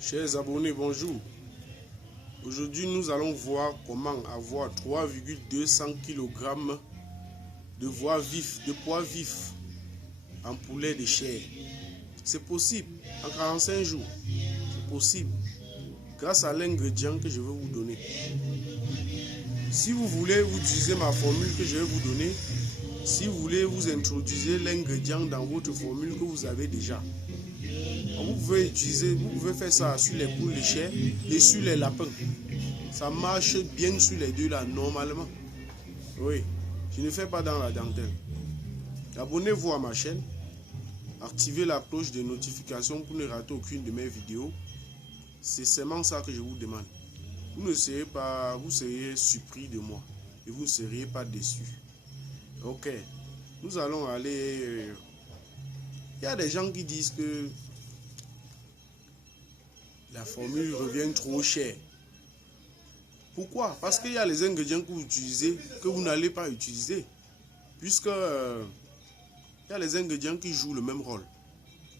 Chers abonnés, bonjour. Aujourd'hui, nous allons voir comment avoir 3,200 kg de poids vif en poulet de chair. C'est possible en 45 jours. C'est possible grâce à l'ingrédient que je vais vous donner. Si vous voulez utiliser ma formule que je vais vous donner, si vous voulez vous introduire l'ingrédient dans votre formule que vous avez déjà, vous pouvez faire ça sur les poules de chair et sur les lapins. Ça marche bien sur les deux là, normalement. Oui, je ne fais pas dans la dentelle. Abonnez-vous à ma chaîne. Activez la cloche de notification pour ne rater aucune de mes vidéos. C'est seulement ça que je vous demande. Vous seriez surpris de moi et vous ne seriez pas déçus. Ok, nous allons aller. Il y a des gens qui disent que la formule revient trop chère. Pourquoi? Parce qu'il y a les ingrédients que vous utilisez que vous n'allez pas utiliser. Puisque il y a les ingrédients qui jouent le même rôle.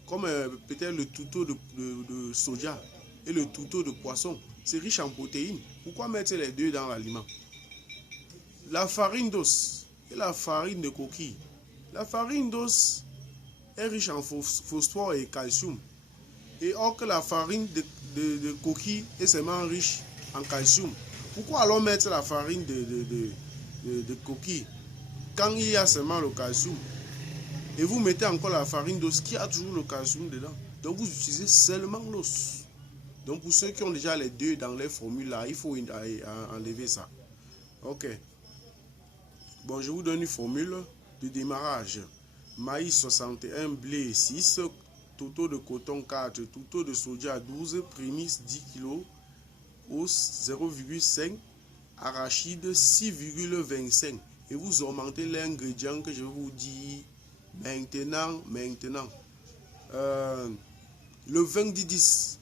Comme peut-être le touto de soja et le touto de poisson. C'est riche en protéines. Pourquoi mettre les deux dans l'aliment? La farine d'os et la farine de coquille. La farine d'os est riche en phosphore et calcium. Et or que la farine de coquille est seulement riche en calcium. Pourquoi alors mettre la farine de coquille quand il y a seulement le calcium? Et vous mettez encore la farine d'os qui a toujours le calcium dedans. Donc vous utilisez seulement l'os. Donc pour ceux qui ont déjà les deux dans les formules là, il faut enlever ça. Ok. Bon, je vous donne une formule de démarrage. Maïs 61, blé 6, touto de coton 4, touto de soja 12, prémisse 10 kg, os 0,5, arachide 6,25. Et vous augmentez l'ingrédient que je vais vous dire maintenant. Le 20-10.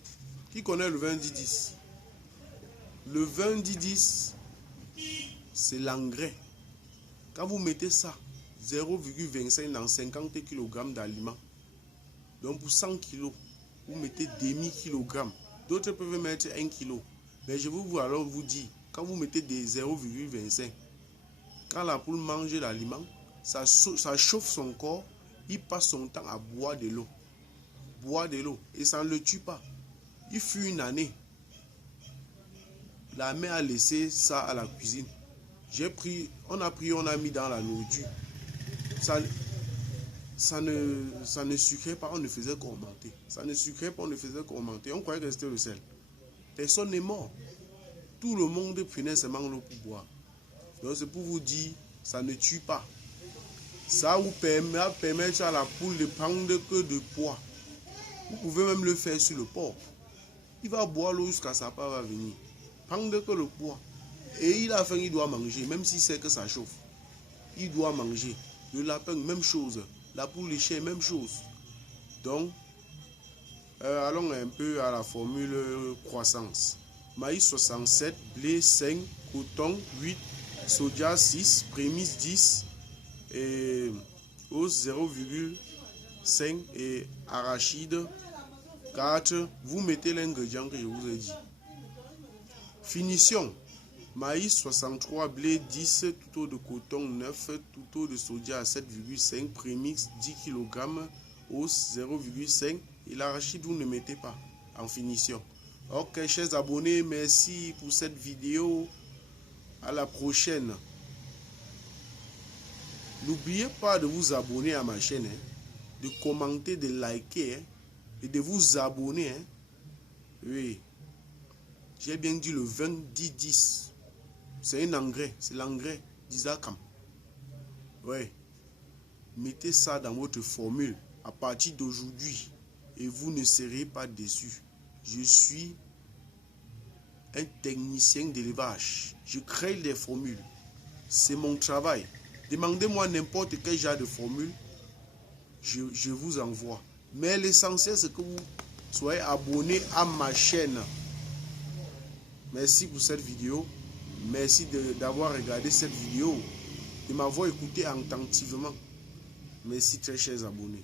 Qui connaît le 20-10? Le 20-10, c'est l'engrais. Quand vous mettez ça, 0,25 dans 50 kg d'aliments. Donc pour 100 kg, vous mettez demi-kilogramme. D'autres peuvent mettre 1 kg. Mais je vais vous dire, quand vous mettez des 0,25, quand la poule mange l'aliment, ça chauffe son corps, il passe son temps à boire de l'eau. Boire de l'eau. Et ça ne le tue pas. Il fut une année. La mère a laissé ça à la cuisine. On a mis dans la nourriture. Ça ne sucrait pas, on ne faisait qu'augmenter. Ça ne sucrait pas, on ne faisait qu'augmenter. On croyait que c'était le sel. Personne n'est mort. Tout le monde prenait seulement l'eau pour boire. Donc c'est pour vous dire, ça ne tue pas. Ça vous permet à la poule de prendre que de poids. Vous pouvez même le faire sur le porc. Il va boire l'eau jusqu'à sa part va venir. Prendre que le poids. Et il a faim, il doit manger, même si c'est que ça chauffe. Il doit manger. Le lapin, même chose. La poule de chair, même chose. Donc, allons un peu à la formule croissance. Maïs 67, blé 5, coton 8, soja 6, prémisse 10, et os 0,5 et arachide 4. Vous mettez l'ingrédient que je vous ai dit. Finition. Maïs 63, blé 10, touto de coton 9, touto de soja 7,5, prémix 10 kg, os 0,5 et l'arachide vous ne mettez pas en finition. Ok, chers abonnés, merci pour cette vidéo. À la prochaine. N'oubliez pas de vous abonner à ma chaîne, de commenter, de liker et de vous abonner. Oui, j'ai bien dit le 20-10. C'est un engrais, c'est l'engrais d'Isakam. Oui. Mettez ça dans votre formule à partir d'aujourd'hui et vous ne serez pas déçus. Je suis un technicien d'élevage. Je crée des formules. C'est mon travail. Demandez-moi n'importe quel genre de formule. Je vous envoie. Mais l'essentiel, c'est que vous soyez abonnés à ma chaîne. Merci pour cette vidéo. Merci d'avoir regardé cette vidéo, de m'avoir écouté attentivement. Merci très chers abonnés.